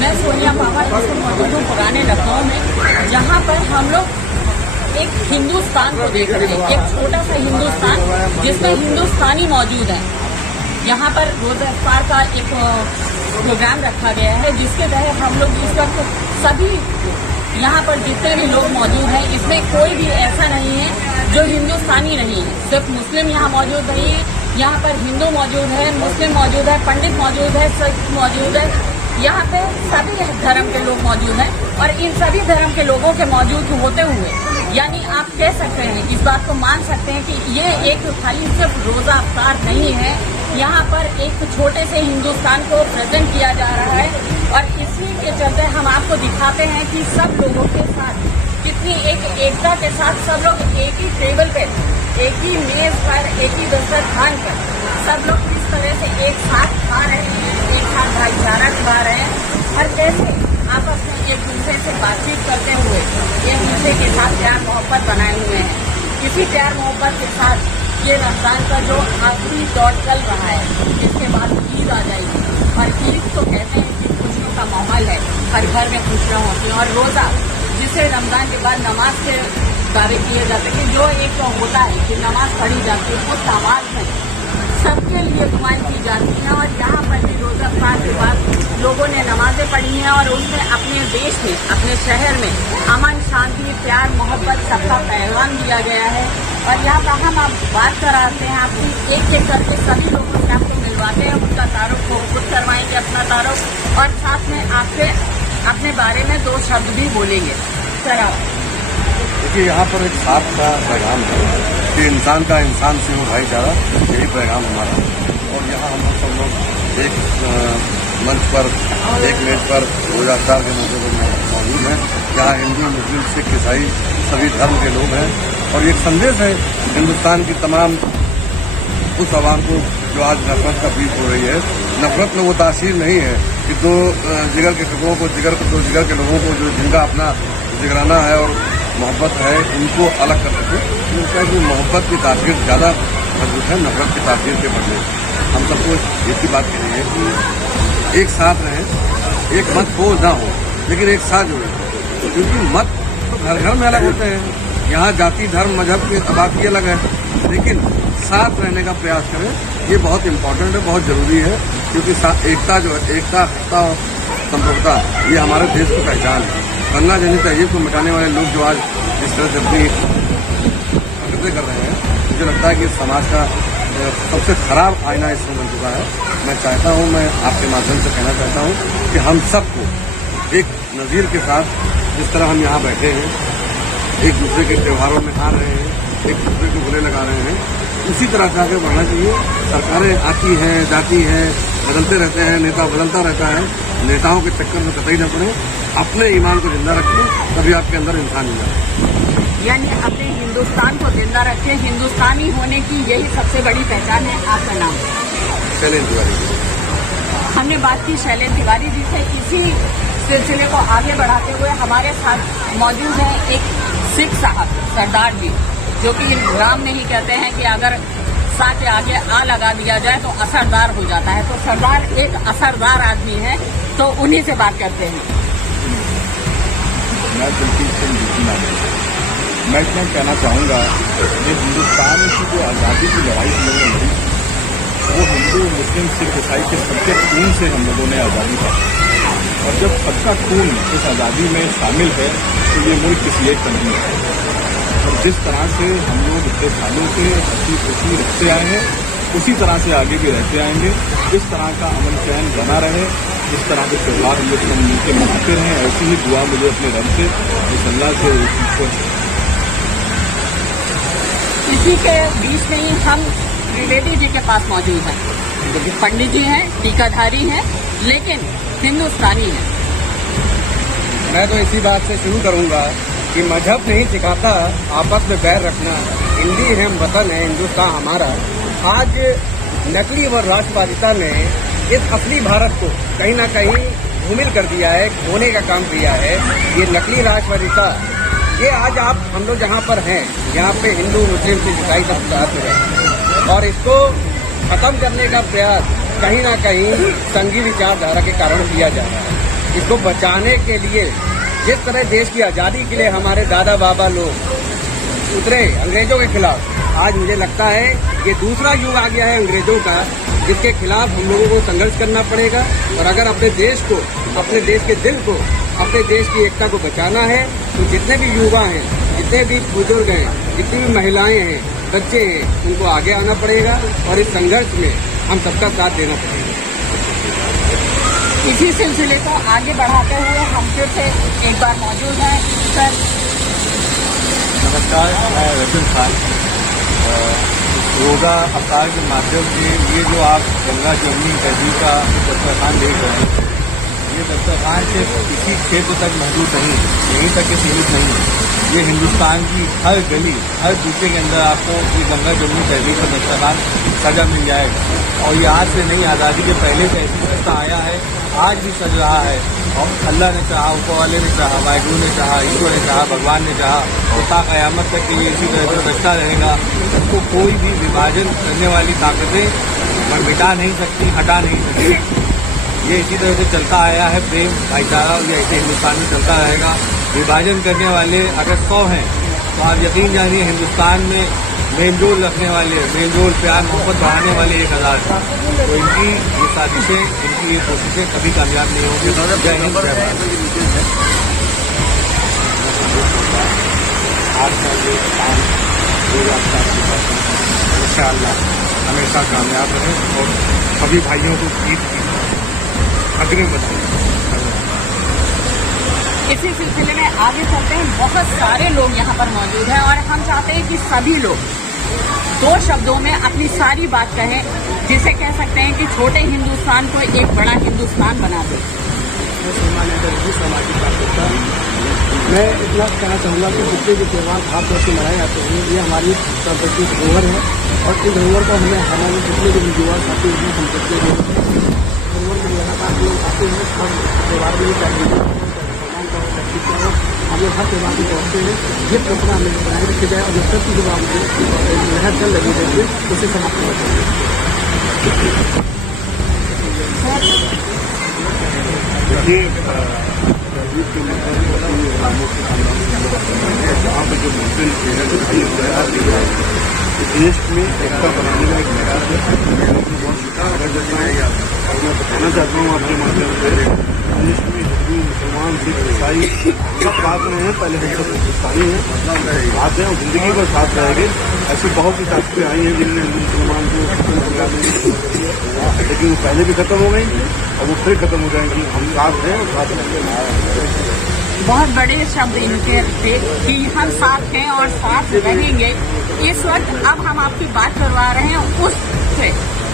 मैं सोनिया पावर इसमें मौजूद हूँ पुराने लखनऊ में, जहाँ पर हम लोग एक हिंदुस्तान को देख रहे हैं, एक छोटा सा हिंदुस्तान जिसमें हिंदुस्तानी मौजूद है। यहाँ पर रोज़ा इफ्तार का एक प्रोग्राम रखा गया है, जिसके तहत हम लोग इस वक्त सभी यहाँ पर जितने भी लोग मौजूद हैं, इसमें कोई भी ऐसा नहीं है जो हिंदुस्तानी नहीं है। सिर्फ मुस्लिम यहाँ मौजूद नहीं है, यहाँ पर हिंदू मौजूद है, मुस्लिम मौजूद है, पंडित मौजूद है, सिख मौजूद है। यहाँ पे सभी धर्म के लोग मौजूद हैं और इन सभी धर्म के लोगों के मौजूद होते हुए यानी आप कह सकते हैं, इस बात को मान सकते हैं कि ये एक खाली सिर्फ रोज़ा इफ्तार नहीं है, यहाँ पर एक छोटे से हिंदुस्तान को प्रेजेंट किया जा रहा है। और इसी के चलते हम आपको दिखाते हैं कि सब लोगों के साथ कितनी एकता के साथ सब लोग एक ही टेबल पे, एक ही मेज पर, एक ही दस्तरखान पर सब लोग किस तरह से एक साथ खा रहे हैं, एक साथ भाईचारा निभा रहे हैं और कैसे आपस में एक दूसरे से बातचीत करते हुए एक दूसरे के साथ प्यार मोहब्बत बनाए हुए हैं। इसी प्यार मोहब्बत के साथ ये रमजान का जो आखिरी दौर चल रहा है, इसके बाद ईद आ जाएगी और ईद तो कहते हैं कि खुशियों का माहौल है, हर घर में खुशियाँ होती हैं। और रोज़ा जिसे रमजान के बाद नमाज के दावे किए जाते हैं, जो एक तो होता है कि नमाज पढ़ी जाती है, उस नमाज में सबके लिए दुआएं की जाती हैं। और यहाँ पर भी रोज़ा इफ्तार के बाद लोगों ने नमाजें पढ़ी हैं और उसमें अपने देश में, अपने शहर में अमन, शांति, प्यार, मोहब्बत सबका पैगाम दिया गया है। और यहाँ पर हम आप बात कराते हैं, आपकी एक एक करके सभी लोगों से आपको मिलवाते हैं, उनका तारुफ को खुद करवाएंगे अपना तारुफ और साथ में आपसे अपने बारे में दो शब्द भी बोलेंगे। सर आप देखिए, यहाँ पर एक साथ का पैगाम है कि इंसान का इंसान से हो भाईचारा, यही पैगाम हमारा। और यहाँ हम सब लोग एक मंच पर, एक मेज पर रोज़ा इफ्तार के मौके पर मौजूद हैं, जहाँ हिंदू, मुस्लिम, सिख, ईसाई सभी धर्म के लोग हैं। और एक संदेश है हिंदुस्तान की तमाम उस आवाम को जो आज नफरत का बीच हो रही है। नफरत में वो तासीर नहीं है कि दो जिगर के टुकड़ों को, दो जिगर के लोगों को जो जिनका अपना जिगराना है और मोहब्बत है, उनको अलग कर सके। उनका कि मोहब्बत की तासीर ज़्यादा मजबूत है नफरत की तासीर के बदले। हम सबको एक ही बात कही है कि एक साथ रहें, एक मत हो ना हो, लेकिन एक साथ जुड़े। क्योंकि मत तो घर घर में अलग होते हैं, यहाँ जाति, धर्म, मजहब की बात ही अलग है, लेकिन साथ रहने का प्रयास करें। ये बहुत इम्पोर्टेंट है, बहुत ज़रूरी है। क्योंकि एकता जो है, एकता और संप्रभुता, ये हमारे देश की पहचान है। दंगा जनी तहजीब को मिटाने वाले लोग जो आज इस तरह से अपनी हरकतें कर रहे हैं, मुझे लगता है कि समाज का सबसे खराब आईना इसमें बन चुका है। मैं चाहता हूँ, मैं आपके माध्यम से कहना चाहता हूँ कि हम सबको एक नज़ीर के साथ, जिस तरह हम यहाँ बैठे हैं, एक दूसरे के त्योहारों में आ रहे हैं, एक दूसरे को गले लगा रहे हैं, उसी तरह से आगे बढ़ना चाहिए। सरकारें आती हैं, जाती हैं, बदलते रहते हैं, नेता बदलता रहता है। नेताओं के चक्कर में कतई न पड़े, अपने ईमान को जिंदा रखें, तभी आपके अंदर इंसानियत है। यानी अपने हिंदुस्तान को जिंदा रखें। हिंदुस्तानी होने की यही सबसे बड़ी पहचान है। आपका नाम? शैलेंद्र तिवारी। हमने बात की शैलेंद्र तिवारी जी से। इसी सिलसिले को आगे बढ़ाते हुए हमारे साथ मौजूद है एक सिख साहब, सरदार जी, जो कि राम नहीं कहते हैं कि अगर सा के आगे आ लगा दिया जाए तो असरदार हो जाता है। तो सरदार एक असरदार आदमी है, तो उन्हीं से बात करते हैं। मैं दिलजीत सिंह जीती नाम है। मैं इतना कहना चाहूँगा कि हिंदुस्तान की जो आज़ादी की लड़ाई हम लोगों ने लड़ी, वो हिंदू, मुस्लिम, सिख, ईसाई के सबके खून से हम लोगों ने आज़ादी पाई। और जब सबका खून इस आज़ादी में शामिल है तो ये मुल्क किसी एक का नहीं है। और जिस तरह से हम लोग इतने सालों से हंसी खुशी रहते आए हैं, उसी तरह से आगे भी रहते आएंगे। इस तरह का अमन चैन बना रहे, इस तरह के त्यौहार हम लोग सब मिलकर मनाते रहें, ऐसी ही दुआ मुझे अपने रब से, इस अल्लाह से इसी के बीच में ही हम त्रिवेदी जी के पास मौजूद हैं, जो कि पंडित जी हैं, टीकाधारी हैं, लेकिन हिंदुस्तानी हैं। मैं तो इसी बात से शुरू करूंगा कि मजहब नहीं सिखाता आपस में बैर रखना। हिंदी है, वतन है, हिंदुस्तान हमारा। आज नकली व राष्ट्रवादिता ने इस असली भारत को कहीं ना कहीं धूमिल कर दिया है, खोने का काम किया है। ये नकली राष्ट्रवादिता, ये आज आप हम लोग जहाँ पर हैं, यहाँ पे हिंदू, मुस्लिम, सिख, ईसाई सब साथ में हैं और इसको खत्म करने का प्रयास कहीं ना कहीं संघी विचारधारा के कारण किया जा रहा है। इसको बचाने के लिए जिस तरह देश की आज़ादी के लिए हमारे दादा बाबा लोग उतरे अंग्रेजों के खिलाफ, आज मुझे लगता है ये दूसरा युग आ गया है अंग्रेजों का, जिसके खिलाफ हम लोगों को संघर्ष करना पड़ेगा। और अगर अपने देश को, अपने देश के दिल को, अपने देश की एकता को बचाना है तो जितने भी युवा हैं, जितने भी बुजुर्ग हैं, जितनी भी महिलाएं हैं, बच्चे हैं, उनको आगे आना पड़ेगा और इस संघर्ष में हम सबका साथ देना पड़ेगा। इसी सिलसिले को आगे बढ़ाते हुए हम फिर से एक बार मौजूद हैं सर। नमस्कार, मैं रतन खान। रोज़ा अफ्तार के माध्यम से ये जो आप गंगा जमुनी तहजीब का दस्तरखान देख रहे हैं, ये दस्तरखान सिर्फ इसी क्षेत्र तक महदूद नहीं, यहीं तक के सीमित नहीं है। ये हिंदुस्तान की हर गली, हर बूटे के अंदर आपको ये गंगा जमुनी तहजीब का दस्तरखान सजा मिल जाएगा। और ये आज से नहीं, आज़ादी के पहले से ऐसी सस्ता आया है, आज भी सज रहा है। और अल्लाह ने चाहा, ऊपर वाले ने चाहा, वाहिगुरु ने चाहा, ईश्वर ने चाहा, भगवान ने चाहा, तो ता क़यामत तक के लिए इसी तरह से बचता रहेगा। उसको कोई भी विभाजन करने वाली ताकतें मिटा नहीं सकती, हटा नहीं सकती। ये इसी तरह से चलता आया है, प्रेम भाईचारा, और ये ऐसे हिंदुस्तान में चलता रहेगा। विभाजन करने वाले अगर 100 हैं तो आप यकीन जानिए हिंदुस्तान में मेलजोल रखने वाले, मेलजोल प्यार मोहब्बत बढ़ाने वाले 1000 हैं। तो इनकी ये साजिशें, इनकी ये कोशिशें कभी कामयाब नहीं होंगी। जय हिंद, जय भारत। आज का ये काम इंशाअल्लाह हमेशा कामयाब रहे और सभी भाइयों को ईद की अग्रिम बधाई। इसी सिलसिले में आगे चलते हैं। बहुत सारे लोग यहाँ पर मौजूद हैं और हम चाहते हैं कि सभी लोग 2 शब्दों में अपनी सारी बात कहें, जिसे कह सकते हैं कि छोटे हिंदुस्तान को एक बड़ा हिंदुस्तान बना दे। मैं इतना कहना चाहूँगा कि जितने भी त्यौहार खासतौर से मनाए जाते हैं, ये हमारी सांस्कृतिक धरोहर है और इस धरोहर को हमें हमारे जितने भी युवा साथी हैं, हम सबके धरोहर में लगातार लोग आते हैं और त्यौहार में चाहिए हम लोग हर त्यौहार को पहुँचते हैं। ये परंपरा हमें बनाए रखी जाए और जब तक की जब आप लहर चल रही है उसे समाप्त करना चाहिए। यहाँ पे जो मुस्लिम देश में एकता बनाने का एक प्रयास है, बहुत शुक्रिया जताना है। और मैं बताना चाहता हूँ आपके माध्यम से, देश में हिंदू, मुसलमान, सिख, ईसाई सब साथ में हैं। पहले हम सब हिंदुस्तानी हैं, साथ हैं और जिंदगी भर साथ रहेंगे। ऐसी बहुत सी ताकतें आई हैं जिनने हिंदू मुसलमान को, लेकिन वो पहले भी खत्म हो गई और वो फिर खत्म हो जाएंगी। हम साथ हैं और साथ रहेंगे। बहुत बड़े शब्द इनके थे कि हम साथ हैं और साथ रहेंगे। इस वक्त अब हम आपकी बात करवा रहे हैं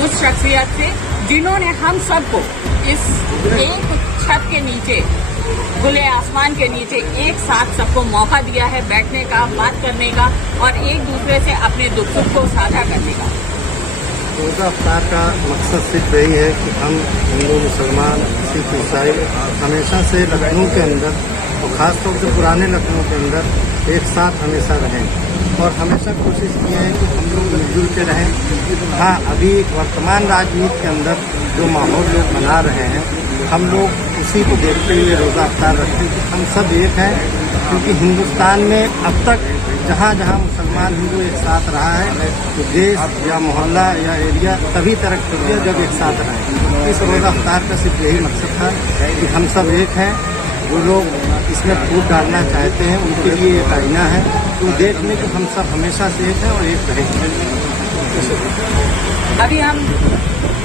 उस शख्सियत से जिन्होंने हम सबको इस एक छत के नीचे, खुले आसमान के नीचे एक साथ सबको मौका दिया है बैठने का, बात करने का और एक दूसरे से अपने दुख सुख को साझा करने का। रोज़ा अफ्तार का मकसद सिर्फ यही है कि हम हिंदू, मुसलमान, सिख, ईसाई हमेशा से लखनऊ के अंदर और ख़ासतौर से पुराने लखनऊ के अंदर एक साथ हमेशा रहें और हमेशा कोशिश की है कि हम लोग मिलजुल के रहें। हाँ, अभी वर्तमान राजनीति के अंदर जो माहौल लोग बना रहे हैं, हम लोग उसी को देखते हुए रोज़ा अफ्तार रखते हैं। हम सब एक हैं, क्योंकि हिंदुस्तान में अब तक जहाँ जहाँ मुसलमान हिंदू एक साथ रहा है तो देश या मोहल्ला या एरिया तभी तरक्की हुई है जब एक साथ रहे। इस रोज़ा अफ्तार का सिर्फ यही मकसद था कि हम सब एक हैं। जो लोग इसमें फूट डालना चाहते हैं उनके लिए एक आईना है, तो देख लें कि हम सब हमेशा से एक हैं और एक रहेंगे। अभी हम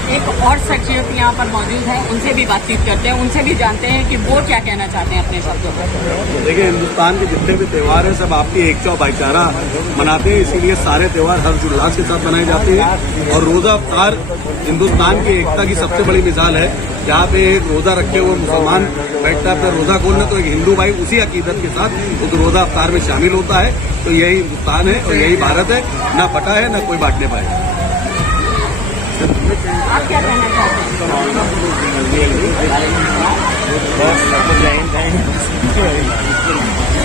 एक और शख्सियत यहाँ पर मौजूद है, उनसे भी बातचीत करते हैं, उनसे भी जानते हैं कि वो क्या कहना चाहते हैं अपने शब्दों पर। देखिए, हिंदुस्तान के जितने भी त्यौहार हैं सब आपकी एकता और भाईचारा मनाते हैं, इसीलिए सारे त्यौहार हर्षोल्लास के साथ मनाए जाते हैं। और रोज़ा अफ्तार हिंदुस्तान की एकता की सबसे बड़ी मिसाल है। जहाँ पे एक रोज़ा रखे हुए मुसलमान बैठता है, फिर रोज़ा खोलना तो एक हिंदू भाई उसी अकीदत के साथ उस रोज़ा अफ्तार में शामिल होता है। तो यही हिंदुस्तान है और यही भारत है, ना बटा है ना कोई बांटने पाएगा। आप क्या कहना चाहते हैं?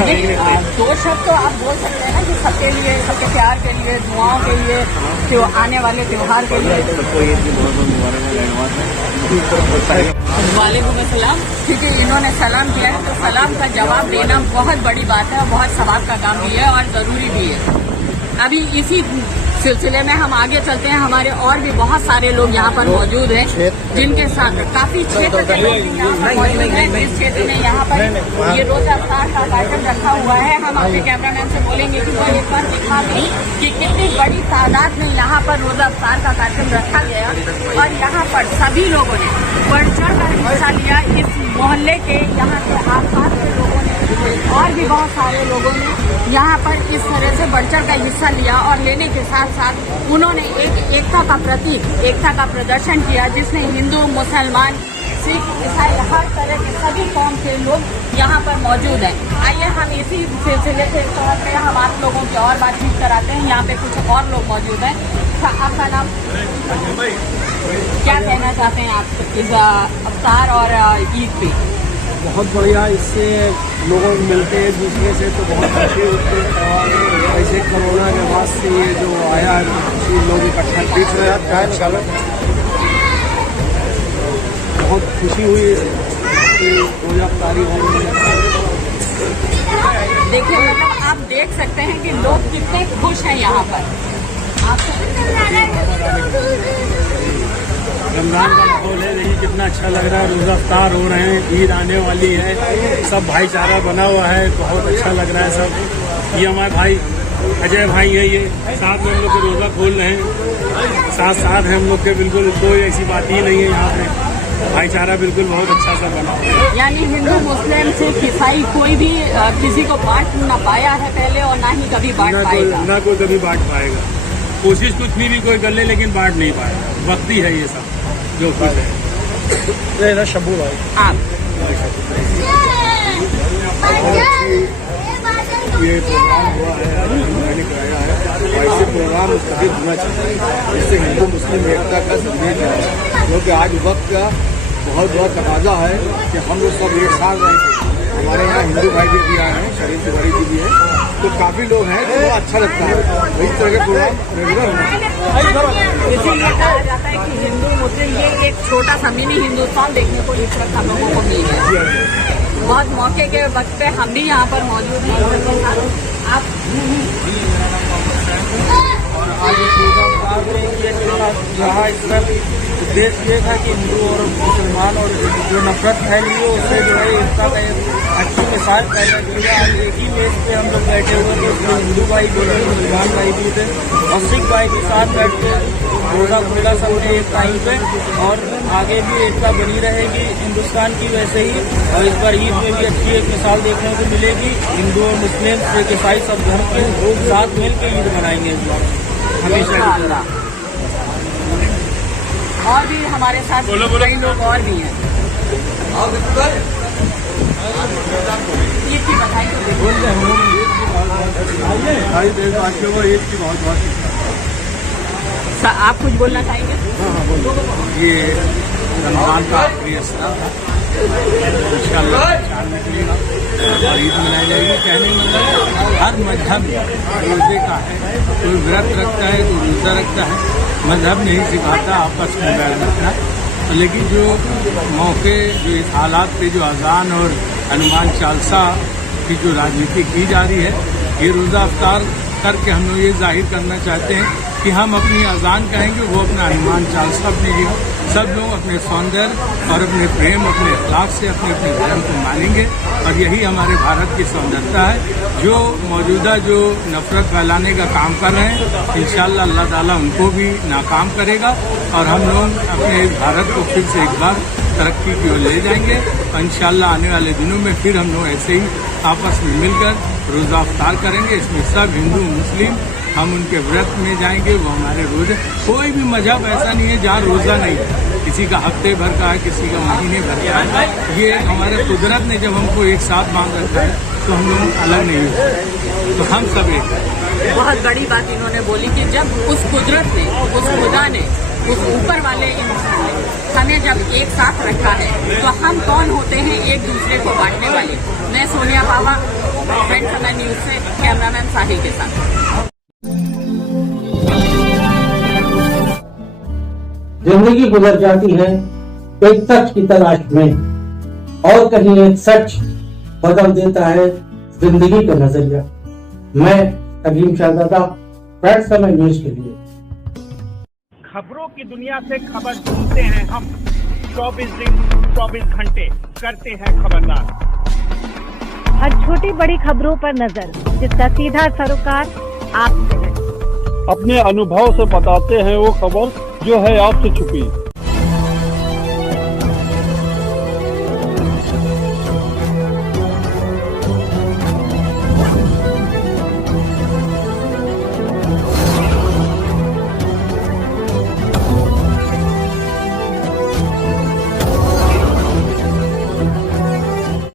दो शब्द तो आप बोल सकते हैं ना कि सबके लिए, सबके प्यार के लिए, दुआओं के लिए, जो आने वाले त्योहार के लिए। वालेकुम अस्सलाम। क्योंकि इन्होंने सलाम किया है तो सलाम का जवाब देना बहुत बड़ी बात है और बहुत सवाब का काम भी है और ज़रूरी भी है। अभी इसी सिलसिले में हम आगे चलते हैं। हमारे और भी बहुत सारे लोग यहाँ पर मौजूद हैं, जिनके साथ काफी क्षेत्र के लोग यहाँ पर मौजूद हैं। इस क्षेत्र में यहाँ पर ये रोजा अफ्तार का कार्यक्रम रखा हुआ है। हम अपने कैमरामैन से बोलेंगे कि वो एक बार दिखा दें कि कितनी बड़ी तादाद में यहाँ पर रोजा अफ्तार का कार्यक्रम रखा गया और यहाँ पर सभी लोगों ने बढ़ चढ़ कर हिस्सा लिया। इस मोहल्ले के, यहाँ के आसपास के लोगों ने और भी बहुत सारे लोगों ने यहाँ पर इस तरह से बढ़ चढ़ कर हिस्सा लिया और लेने के साथ साथ उन्होंने एक एकता का प्रतीक, एकता का प्रदर्शन किया, जिसमें हिंदू, मुसलमान, सिख, ईसाई, हर तरह के सभी कौम के लोग यहाँ पर मौजूद हैं। आइए हम इसी सिलसिले के तौर पे हम आप लोगों की और बातचीत कराते हैं। यहाँ पे कुछ और लोग मौजूद हैं। आपका नाम? क्या कहना चाहते हैं आप इस अफ्तार और ईद पे? बहुत बढ़िया, इससे लोगों को मिलते हैं एक दूसरे से तो बहुत खुशी होती है। और ऐसे कोरोना के बाद से ये जो आया है लोग इकट्ठा बीच में आप क्या निकालो, बहुत खुशी हुई कि रोजा अफ्तारी होने। देखिए, मतलब आप देख सकते हैं कि लोग कितने खुश हैं यहाँ पर। रमजान का माहौल है, देखिए कितना अच्छा लग रहा है। रोजा अफ्तार हो रहे हैं, ईद आने वाली है, सब भाईचारा बना हुआ है, बहुत अच्छा लग रहा है सब। ये हमारे भाई अजय भाई है, ये साथ में हम लोग के रोजा खोल रहे हैं, साथ साथ है हम लोग के, बिल्कुल कोई ऐसी बात ही नहीं है। यहाँ पे भाईचारा बिल्कुल बहुत अच्छा सा बना हुआ है। यानी हिंदू, मुस्लिम, सिख, ईसाई कोई भी किसी को बांट ना पाया है पहले और ना ही कभी बांट पाएगा। ना कोई कभी बांट पाएगा। कोशिश कुछ भी कोई कर ले लेकिन बांट नहीं पाएगा। वक्ती है ये सब जो कुछ है। शब्बू भाई आप ये प्रोग्राम हुआ है, मैंने कराया है, ऐसे प्रोग्राम मुस्तकिल होना चाहिए, जिससे हिंदू मुस्लिम एकता का संदेश है। क्योंकि आज वक्त का बहुत बड़ा तकाजा है कि हम लोग सब एक साथ रहेंगे। हमारे यहाँ हिंदू भाई भी आए हैं, शरीफ तिवारी जी भी हैं, तो काफ़ी लोग हैं तो बड़ा अच्छा लगता है। इस तरह के प्रोग्राम रेगुलर होना चाहिए। इसीलिए कहा जाता है कि हिंदू मुस्लिम ये एक छोटा सा मिनी हिंदुस्तान देखने को इस वक्त हम लोगों को मिल है। बहुत मौके के वक्त पे हम भी यहाँ पर मौजूद हैं। आप जहाँ इसका उद्देश्य ये था कि हिंदू और मुसलमान और जो नफरत फैली है उससे जो है एकता का एक अच्छी मिसाल पैदा की है। आज एक ही मेज पे हम लोग बैठे हुए थे, उसमें हिंदू भाई भी थे, मुसलमान भाई भी थे और सिख भाई के साथ बैठ के रोजा खोला सबने एक टाइम पे। और आगे भी एकता बनी रहेगी हिंदुस्तान की वैसे ही। और इस बार ईद में भी अच्छी एक मिसाल देखने को मिलेगी। हिंदू और मुस्लिम, सिख, ईसाई सब धर्म के लोग साथ मिल के ईद मनाएंगे इस बार हमेशा। और भी हमारे साथ कई लोग और भी हैं। ईद की बधाई देशवासियों को ईद की बहुत बहुत आप कुछ बोलना चाहेंगे? ये रमजान का आखिरी हिस्सा इंशाअल्लाह चांद निकलेगा और ईद मनाई जाएगी। कहने में मतलब हर मजहब रोजे का है, कोई व्रत रखता है, कोई रोजा रखता है। मजहब नहीं सिखाता आपस में बैर रखना, तो लेकिन जो मौके, जो इस हालात पे जो अजान और हनुमान चालीसा की जो राजनीति की जा रही है, ये रोजा अफ्तार करके हम लोग ये जाहिर करना चाहते हैं कि हम अपनी अजान कहेंगे, वो अपना हनुमान चालीसा अपनी सब लोग अपने सौंदर्य और अपने प्रेम, अपने अखलाक से अपने अपने धर्म को मानेंगे। और यही हमारे भारत की सौंदर्यता है। जो मौजूदा जो नफरत फैलाने का काम कर रहे हैं, इंशाअल्लाह अल्लाह ताला उनको भी नाकाम करेगा और हम लोग अपने इस भारत को फिर से एक बार तरक्की की ओर ले जाएंगे। और इंशाअल्लाह आने वाले दिनों में फिर हम लोग ऐसे ही आपस में मिलकर रोज़ा अफ्तार करेंगे। इसमें सब हिंदू मुस्लिम हम उनके व्रत में जाएंगे, वो हमारे रोजे। कोई भी मजहब ऐसा नहीं है जहाँ रोज़ा नहीं है, किसी का हफ्ते भर का है, किसी का महीने भर का है। ये हमारे कुदरत ने जब हमको एक साथ बांध रखा है तो हम लोग अलग नहीं होते, तो हम सब एक हैं। बहुत बड़ी बात इन्होंने बोली कि जब उस कुदरत ने, उस खुदा ने उस ऊपर वाले इंसान ने हमें जब एक साथ रखा है तो हम कौन होते हैं एक दूसरे को बांटने वाले। मैं सोनिया बावा, फ्रेंड समय न्यूज से कैमरामैन साहिल के साथ। जिंदगी गुजर जाती है एक सच की तलाश में, और कहीं एक सच बदल देता है जिंदगी का नजरिया। मैं अजीम शाहजादा, फ्रेंड समय न्यूज के लिए। खबरों की दुनिया से खबर ढूंढते हैं हम, 24 दिन 24 घंटे करते हैं खबरदार। हर छोटी बड़ी खबरों पर नजर, जिसका सीधा सरोकार आपसे है। अपने अनुभव से बताते हैं वो खबर जो है आपसे छुपी।